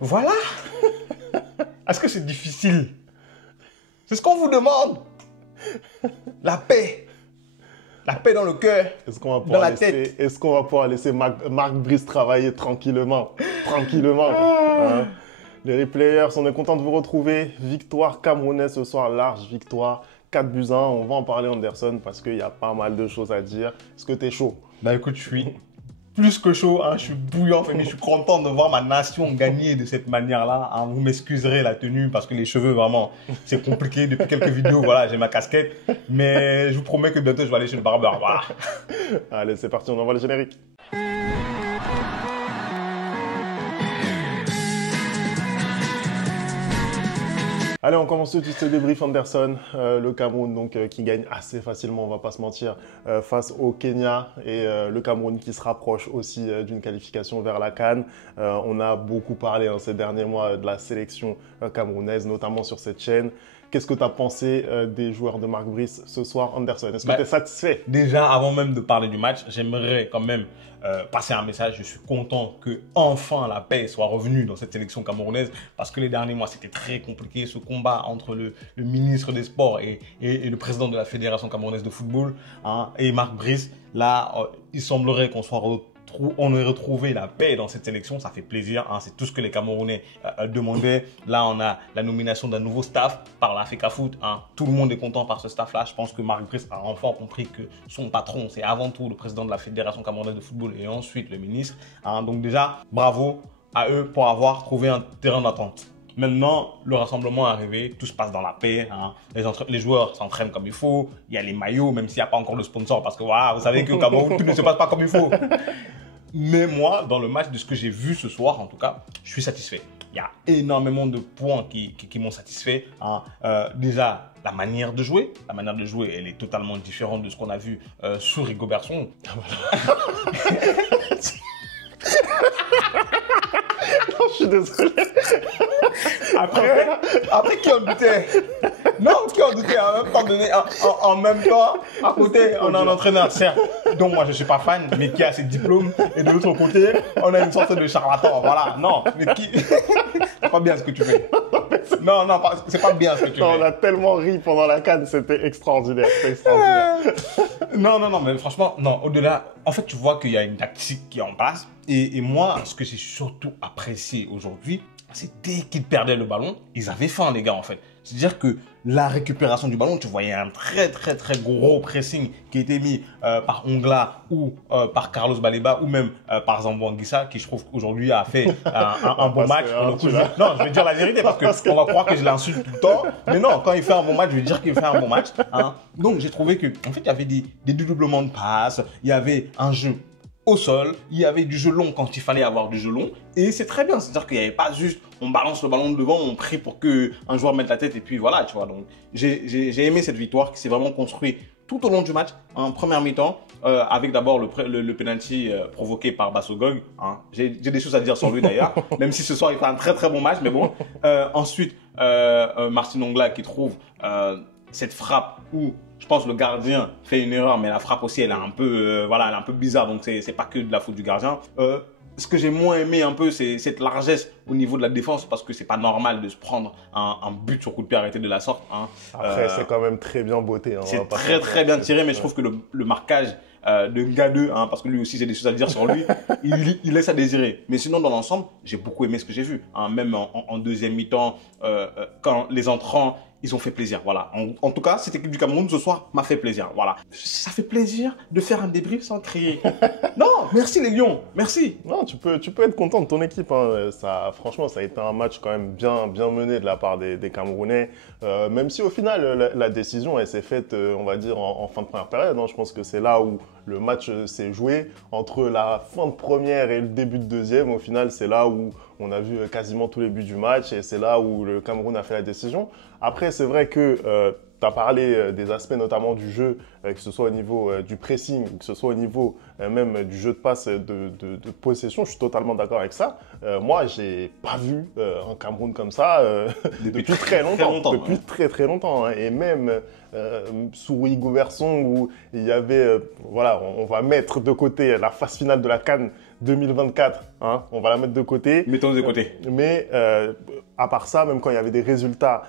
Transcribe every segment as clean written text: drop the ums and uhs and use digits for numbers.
Voilà. Est-ce que c'est difficile? C'est ce qu'on vous demande. La paix. La paix dans le cœur, dans la tête. Est-ce qu'on va pouvoir laisser Marc Brice travailler tranquillement? Hein? Les replayers, on est content de vous retrouver. Victoire camerounaise ce soir, large victoire. 4-1, on va en parler Anderson parce qu'il y a pas mal de choses à dire. Est-ce que tu es chaud? Bah écoute, je suis plus que chaud, hein. Je suis bouillant, mais je suis content de voir ma nation gagner de cette manière-là. Hein. Vous m'excuserez la tenue parce que les cheveux, vraiment, c'est compliqué. Depuis quelques vidéos, voilà, j'ai ma casquette. Mais je vous promets que bientôt, je vais aller chez le barbeur. Voilà. Allez, c'est parti, on envoie le générique. Allez, on commence tout de suite le débrief Anderson, le Cameroun donc qui gagne assez facilement, on va pas se mentir, face au Kenya et le Cameroun qui se rapproche aussi d'une qualification vers la CAN. On a beaucoup parlé ces derniers mois de la sélection camerounaise, notamment sur cette chaîne. Qu'est-ce que tu as pensé des joueurs de Marc Brice ce soir, Anderson? Est-ce que tu es satisfait? Déjà, avant même de parler du match, j'aimerais quand même passer un message. Je suis content que enfin la paix soit revenue dans cette sélection camerounaise parce que les derniers mois, c'était très compliqué. Ce combat entre le ministre des Sports et le président de la Fédération camerounaise de football, hein, et Marc Brice, là, il semblerait on ait retrouvé la paix dans cette sélection, ça fait plaisir, hein, c'est tout ce que les Camerounais demandaient. Là, on a la nomination d'un nouveau staff par la FECAFOOT, hein. Tout le monde est content par ce staff-là. Je pense que Marc Brice a enfin compris que son patron, c'est avant tout le président de la Fédération camerounaise de football et ensuite le ministre. Hein. Donc déjà, bravo à eux pour avoir trouvé un terrain d'entente. Maintenant, le rassemblement est arrivé, tout se passe dans la paix, hein. Les joueurs s'entraînent comme il faut, il y a les maillots, même s'il n'y a pas encore le sponsor, parce que voilà, vous savez qu'au Cameroun, tout ne se passe pas comme il faut. Mais moi, dans le match, de ce que j'ai vu ce soir, en tout cas, je suis satisfait. Il y a énormément de points qui m'ont satisfait. Hein. Déjà, la manière de jouer. La manière de jouer, elle est totalement différente de ce qu'on a vu sous Rigobertson. Non, je suis désolé. Après qui en doutait? Non, qui en doutait? En même temps, à côté, on a un entraîneur, certes, dont moi je ne suis pas fan, mais qui a ses diplômes. Et de l'autre côté, on a une sorte de charlatan. Voilà, non, mais qui... C'est pas bien ce que tu fais. Non, c'est pas bien ce que tu fais. On a tellement ri pendant la CAN, c'était extraordinaire. Non, mais franchement, non, au-delà, en fait, tu vois qu'il y a une tactique qui est en place. Et moi, ce que j'ai surtout apprécié aujourd'hui, c'est dès qu'ils perdaient le ballon, ils avaient faim, les gars, en fait. C'est-à-dire que la récupération du ballon, tu voyais un très gros pressing qui a été mis par Ongla ou par Carlos Baleba ou même par Zambo Anguissa, qui je trouve qu'aujourd'hui a fait un bon match. Non, je vais dire la vérité parce qu'on va croire que je l'insulte tout le temps. Mais non, quand il fait un bon match, je vais dire qu'il fait un bon match. Hein. Donc j'ai trouvé qu'en fait, il y avait des dédoublements de passes, il y avait un jeu au sol, il y avait du jeu long quand il fallait avoir du jeu long et c'est très bien, c'est-à-dire qu'il n'y avait pas juste on balance le ballon devant, on prie pour qu'un joueur mette la tête et puis voilà, tu vois. Donc j'ai aimé cette victoire qui s'est vraiment construite tout au long du match, en première mi-temps, avec d'abord le penalty provoqué par Bassogog. Hein. J'ai des choses à dire sur lui d'ailleurs, même si ce soir il fait un très bon match, mais bon. Ensuite, Martin Ongla qui trouve cette frappe où je pense que le gardien fait une erreur, mais la frappe aussi, elle est un peu, elle est un peu bizarre. Donc, c'est pas que de la faute du gardien. Ce que j'ai moins aimé un peu, c'est cette largesse au niveau de la défense, parce que c'est pas normal de se prendre un but sur coup de pied arrêté de la sorte. Hein. Après, c'est quand même très bien botté. Hein, c'est très bien tiré, mais je trouve que le marquage de Ngadeu, hein, parce que lui aussi, j'ai des choses à dire sur lui, il laisse à désirer. Mais sinon, dans l'ensemble, j'ai beaucoup aimé ce que j'ai vu. Hein, même en deuxième mi-temps, quand les entrants, ils ont fait plaisir, voilà. En tout cas, cette équipe du Cameroun ce soir m'a fait plaisir, voilà. Ça fait plaisir de faire un débrief sans crier. Non, merci les Lions, merci. Non, tu peux être content de ton équipe. Hein. Franchement, ça a été un match quand même bien mené de la part des Camerounais. Même si au final, la décision, elle s'est faite, on va dire, en fin de première période. Hein. Je pense que c'est là où le match s'est joué. Entre la fin de première et le début de deuxième, au final, c'est là où on a vu quasiment tous les buts du match et c'est là où le Cameroun a fait la décision. Après, c'est vrai que tu as parlé des aspects notamment du jeu, que ce soit au niveau du pressing, que ce soit au niveau même du jeu de passe de possession. Je suis totalement d'accord avec ça. Moi, j'ai pas vu un Cameroun comme ça depuis très longtemps. Depuis très longtemps. Hein. Et même sous Rigobertson où il y avait, voilà, on va mettre de côté la phase finale de la CAN 2024, hein, on va la mettre de côté. Mettons de côté. Mais à part ça, même quand il y avait des résultats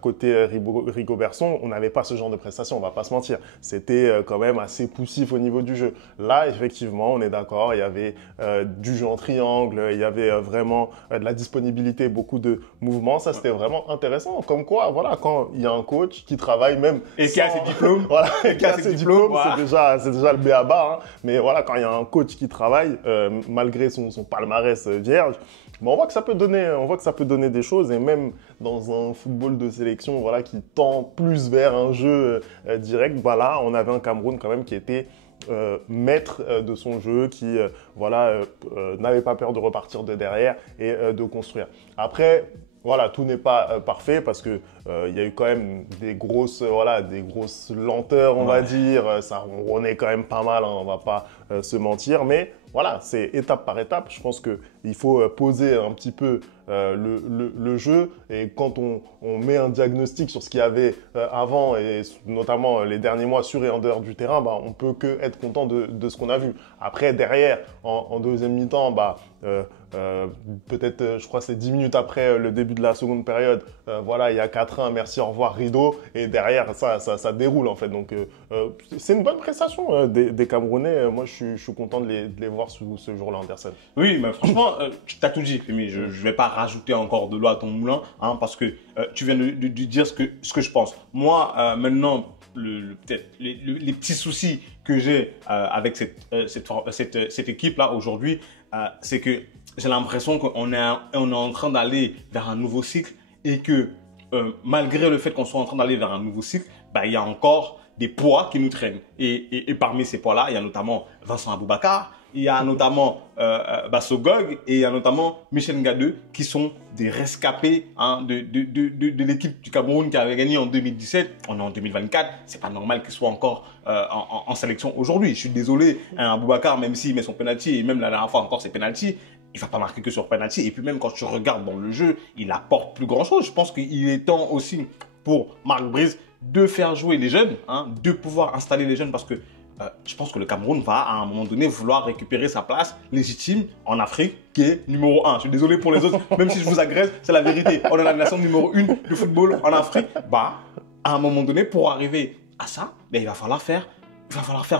côté Rigobertson, on n'avait pas ce genre de prestations, on va pas se mentir. C'était quand même assez poussif au niveau du jeu. Là, effectivement, on est d'accord, il y avait du jeu en triangle, il y avait vraiment de la disponibilité, beaucoup de mouvements. Ça, c'était vraiment intéressant. Comme quoi, voilà, quand il y a un coach qui travaille même et qui a ses diplômes, voilà, et qui a ses diplômes, voilà. c'est déjà le b.a.-ba. Hein. Mais voilà, quand il y a un coach qui travaille, malgré son palmarès vierge, mais on voit que ça peut donner des choses, et même dans un football de sélection, voilà, qui tend plus vers un jeu direct, voilà, on avait un Cameroun quand même qui était maître de son jeu, qui n'avait pas peur de repartir de derrière et de construire. Après, voilà, tout n'est pas parfait parce que il y a eu quand même des grosses lenteurs, on va dire. Ça ronronnait quand même pas mal, hein, on va pas se mentir. Mais voilà, c'est étape par étape. Je pense qu'il faut poser un petit peu le jeu. Et quand on met un diagnostic sur ce qu'il y avait avant, et notamment les derniers mois sur et en dehors du terrain, bah, on peut que être content de ce qu'on a vu. Après, derrière, en deuxième mi-temps, peut-être, je crois que c'est 10 minutes après le début de la seconde période, voilà, il y a 4-1, merci, au revoir, rideau, et derrière, ça déroule en fait. Donc, c'est une bonne prestation des Camerounais. Moi, je suis content de les voir ce jour-là, Anderson. Oui, mais franchement, tu as tout dit, Femi. Je ne vais pas rajouter encore de l'eau à ton moulin, hein, parce que tu viens de dire ce que je pense. Moi, maintenant, peut-être les petits soucis que j'ai avec cette équipe-là aujourd'hui, c'est que j'ai l'impression qu'on est en train d'aller vers un nouveau cycle, et que malgré le fait qu'on soit en train d'aller vers un nouveau cycle, il y a encore des poids qui nous traînent. Et parmi ces poids-là, il y a notamment Vincent Aboubakar, il y a notamment Basso Gog, et il y a notamment Michel Ngadeu, qui sont des rescapés, hein, de l'équipe du Cameroun qui avait gagné en 2017. On est en 2024, c'est pas normal qu'il soit encore en sélection aujourd'hui. Je suis désolé, hein, Aboubakar, même s'il met son penalty, et même la dernière fois encore ses penalty, il va pas marquer que sur penalty. Et puis même quand tu regardes dans le jeu, il apporte plus grand chose. Je pense qu'il est temps aussi pour Marc Brice de faire jouer les jeunes, hein, de pouvoir installer les jeunes, parce que je pense que le Cameroun va à un moment donné vouloir récupérer sa place légitime en Afrique, qui est numéro 1. Je suis désolé pour les autres, même si je vous agresse, c'est la vérité. On est la nation numéro 1 du football en Afrique. À un moment donné, pour arriver à ça, il va falloir faire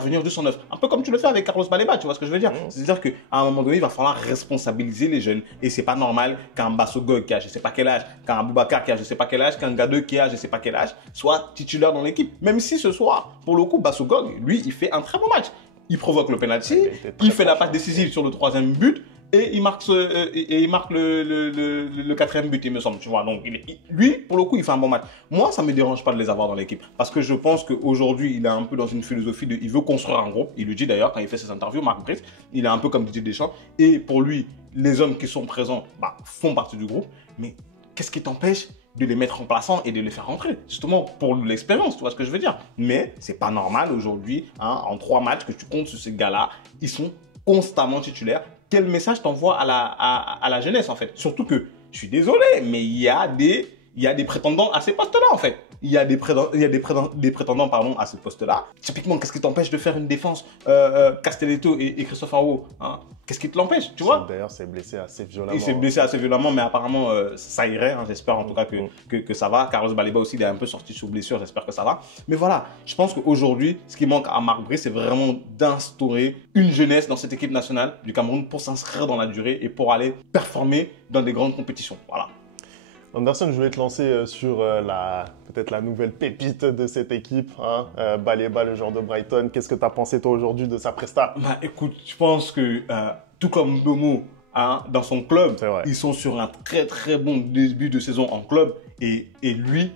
venir du 109. Un peu comme tu le fais avec Carlos Baleba, tu vois ce que je veux dire? C'est-à-dire qu'à un moment donné, il va falloir responsabiliser les jeunes. Et c'est pas normal qu'un Basso Gog qui a je sais pas quel âge, qu'un Aboubakar qui a je sais pas quel âge, qu'un Ngadeu qui a je sais pas quel âge, soit titulaire dans l'équipe. Même si ce soir, pour le coup, Basso Gog, lui, il fait un très bon match. Il provoque le penalty, il fait la passe décisive sur le 3e but, et il marque le 4e but, il me semble, tu vois. Donc, lui, pour le coup, il fait un bon match. Moi, ça ne me dérange pas de les avoir dans l'équipe, parce que je pense qu'aujourd'hui, il est un peu dans une philosophie il veut construire un groupe. Il le dit d'ailleurs quand il fait ses interviews, Marc Brice. Il est un peu comme Didier Deschamps. Et pour lui, les hommes qui sont présents font partie du groupe. Mais qu'est-ce qui t'empêche de les mettre remplaçants et de les faire rentrer? Justement, pour l'expérience, tu vois ce que je veux dire. Mais c'est pas normal aujourd'hui, hein, en 3 matchs que tu comptes sur ces gars-là, ils sont constamment titulaires. Quel message t'envoie à la jeunesse, en fait? Surtout que, je suis désolé, mais il y a des prétendants à ces postes-là, en fait. Il y a des prétendants à ces postes-là. Typiquement, qu'est-ce qui t'empêche de faire une défense Castelletto et Christophe Aouo, hein? Qu'est-ce qui te l'empêche, tu vois? D'ailleurs, s'est blessé assez violemment. Il s'est blessé assez violemment, mais apparemment, ça irait. Hein, j'espère en tout cas que ça va. Carlos Baleba aussi, il est un peu sorti sous blessure. J'espère que ça va. Mais voilà, je pense qu'aujourd'hui, ce qui manque à Marc Brice, c'est vraiment d'instaurer une jeunesse dans cette équipe nationale du Cameroun pour s'inscrire dans la durée et pour aller performer dans des grandes compétitions. Voilà. Anderson, je voulais te lancer sur peut-être la nouvelle pépite de cette équipe, hein, Baleba, le joueur de Brighton. Qu'est-ce que tu as pensé toi aujourd'hui de sa presta? Écoute, je pense que tout comme Bomo, hein, dans son club, ils sont sur un très très bon début de saison en club, et lui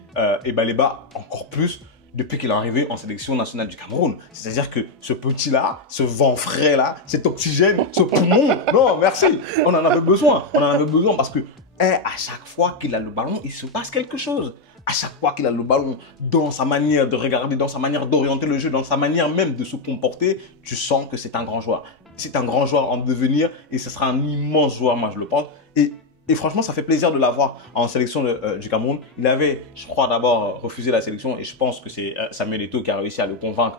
et Baleba encore plus depuis qu'il est arrivé en sélection nationale du Cameroun. C'est-à-dire que ce petit-là, ce vent frais-là, cet oxygène, ce poumon, non merci, on en avait besoin. On en avait besoin parce que à chaque fois qu'il a le ballon, il se passe quelque chose. À chaque fois qu'il a le ballon, dans sa manière de regarder, dans sa manière d'orienter le jeu, dans sa manière même de se comporter, tu sens que c'est un grand joueur. C'est un grand joueur en devenir, et ce sera un immense joueur, moi je le pense. Et Et franchement, ça fait plaisir de l'avoir en sélection du Cameroun. Il avait, je crois, d'abord refusé la sélection et je pense que c'est Samuel Eto'o qui a réussi à le convaincre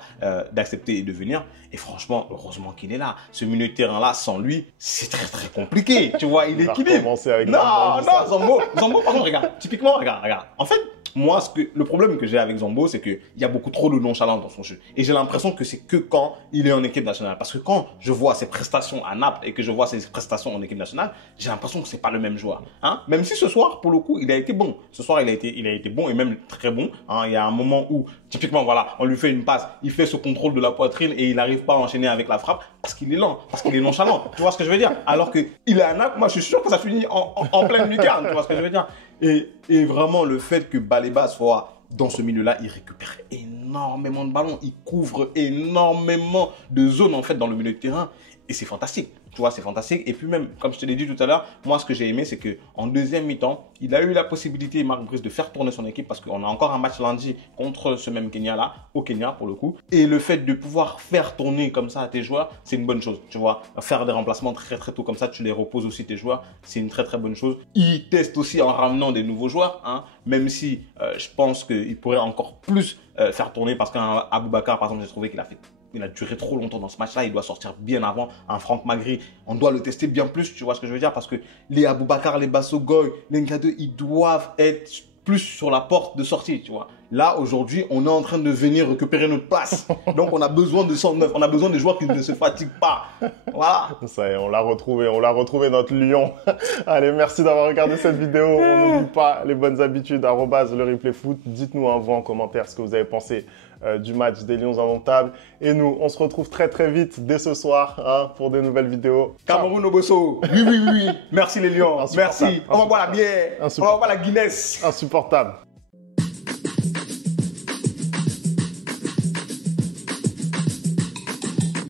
d'accepter et de venir. Et franchement, heureusement qu'il est là. Ce milieu de terrain-là, sans lui, c'est très très compliqué. Tu vois, il équilibre. Avec non, Zambo, par contre, regarde, typiquement, regarde. En fait, moi, le problème que j'ai avec Zambo, c'est qu'il y a beaucoup trop de nonchalance dans son jeu. Et j'ai l'impression que c'est que quand il est en équipe nationale. Parce que quand je vois ses prestations à Naples et que je vois ses prestations en équipe nationale, j'ai l'impression que c'est pas le même joueur. Hein? Même si ce soir, pour le coup, il a été bon. Ce soir, il a été bon et même très bon. Hein? Il y a un moment où, typiquement, voilà, on lui fait une passe, il fait ce contrôle de la poitrine et il n'arrive pas à enchaîner avec la frappe parce qu'il est lent, parce qu'il est nonchalant. Tu vois ce que je veux dire? Alors que il est à Naples, moi, je suis sûr que ça finit en pleine lucarne. Tu vois ce que je veux dire? Et vraiment, le fait que Baleba soit dans ce milieu-là, il récupère énormément de ballons, il couvre énormément de zones en fait dans le milieu de terrain et c'est fantastique. Tu vois, c'est fantastique. Et puis même, comme je te l'ai dit tout à l'heure, moi ce que j'ai aimé, c'est que en deuxième mi-temps, il a eu la possibilité, Marc Brice, de faire tourner son équipe parce qu'on a encore un match lundi contre ce même Kenya-là, au Kenya pour le coup. Et le fait de pouvoir faire tourner comme ça à tes joueurs, c'est une bonne chose. Tu vois, faire des remplacements très très tôt comme ça, tu les reposes aussi tes joueurs, c'est une très très bonne chose. Il teste aussi en ramenant des nouveaux joueurs, hein, même si je pense qu'il pourrait encore plus faire tourner parce qu'un Aboubacar, par exemple, j'ai trouvé il a duré trop longtemps dans ce match-là. Il doit sortir bien avant. Un Franck Magri, on doit le tester bien plus. Tu vois ce que je veux dire? Parce que les Aboubacar, les Bassogoy, les Nkadeu, ils doivent être plus sur la porte de sortie, tu vois. Là, aujourd'hui, on est en train de venir récupérer notre place. Donc, on a besoin de 109. On a besoin de joueurs qui ne se fatiguent pas. Voilà. Ça y est, on l'a retrouvé notre lion. Allez, merci d'avoir regardé cette vidéo. On n'oublie pas les bonnes habitudes, @ le replay foot. Dites-nous en commentaire ce que vous avez pensé du match des Lions Indomptables. Et nous, on se retrouve très très vite dès ce soir hein, pour de nouvelles vidéos. Cameroun au Bosso. Oui. Merci les Lions. Merci. On va boire la bière. On va boire la Guinness. Insupportable.